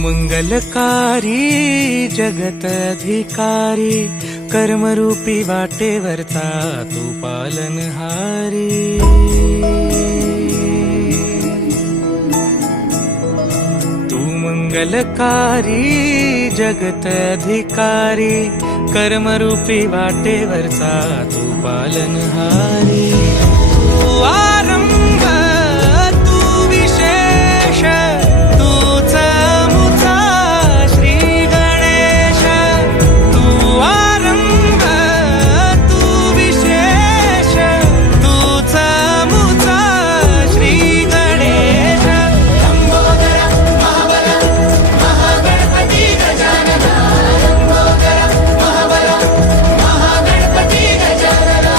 मंगलकारी जगत अधिकारी, कर्मरूपी वाटेवरचा तू पालनहारी। तू मंगलकारी जगत अधिकारी, कर्मरूपी वाटेवरचा तू पालनहारी। तू आरंभ तू विशेष, तूच मुचा श्री गणेश। तू आरंभ तू विशेष, तूच मुचा श्री गणेश। लंबोदर महाबल महागणपती गजानना, लंबोदर महाबल महागणपती गजानना।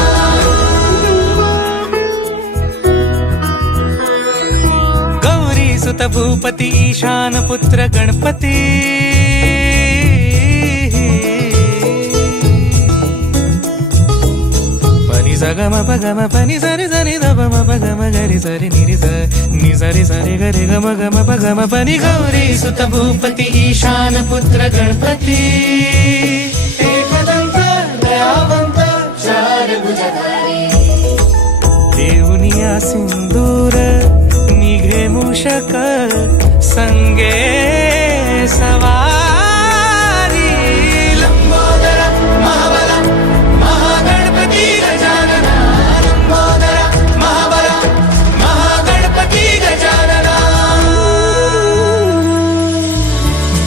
गौरी सुत भूपती ईशान पुत्र गणपती, पनी सगम पगम पनी सरि सरि धम पगम गरि सरि निरि नि सरि सरि गरि गम गम पगम पनी। गौरी सुत भूपती ईशान पुत्र गणपती, एकदंत दयावंत चार भुजधारी। देऊनिया सिंदूर निघे मूषक, संगे सवारी। लंबोदर महाबल महागणपती गजानना, लंबोदर महाबल महागणपती गजानना।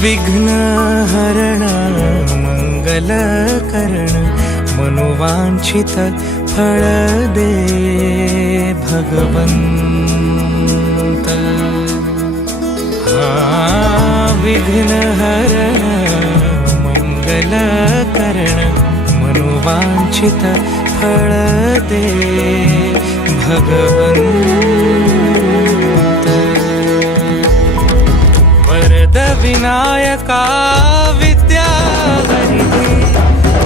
विघ्न हरण मंगल करण, मनोवांछित फळ दे भगवंत। विघ्न हरण मंगल करण, मनोवांछित फळ दे भगवंत। वरद विनायका विद्या हरिते,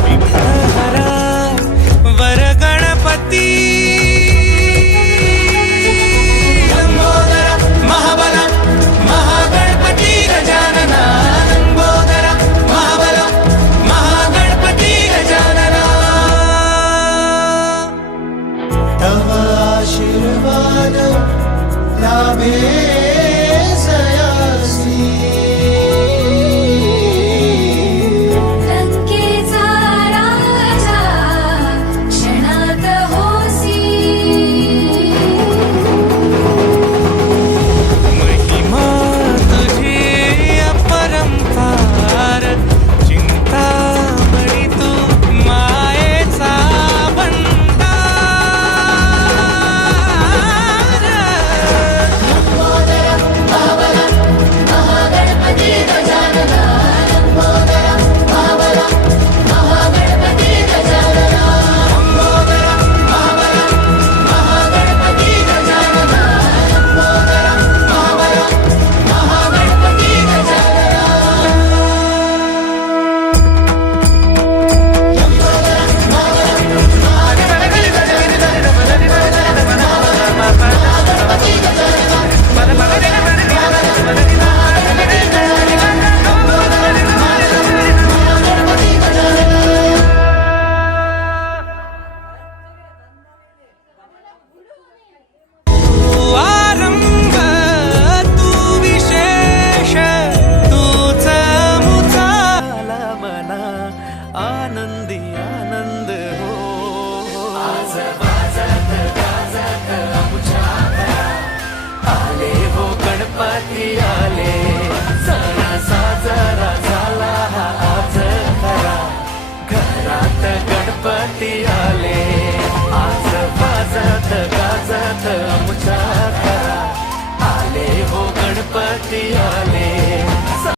विघ्नहरा वर गणपती। लंबोदर महाबल महागणपती गजानना, लंबोदर महाबल महागणपती गजानना। तव आशीर्वाद लाभे सयासी, लंकेचा राजा क्षणात होसी। महिमा तुझी अपरंपार, चिंतामणी तू मायेचा भंडार। लंबोदर महाबल महागणपती गजानना, लंबोदर महाबल महागणपती गजानना। लंबोदर महाबल महागणपती गजानना, लंबोदर महाबल महागणपती गजानना। तू आरंभ तू विशेष, तूच मुचा मना आनंदी आनंद हो।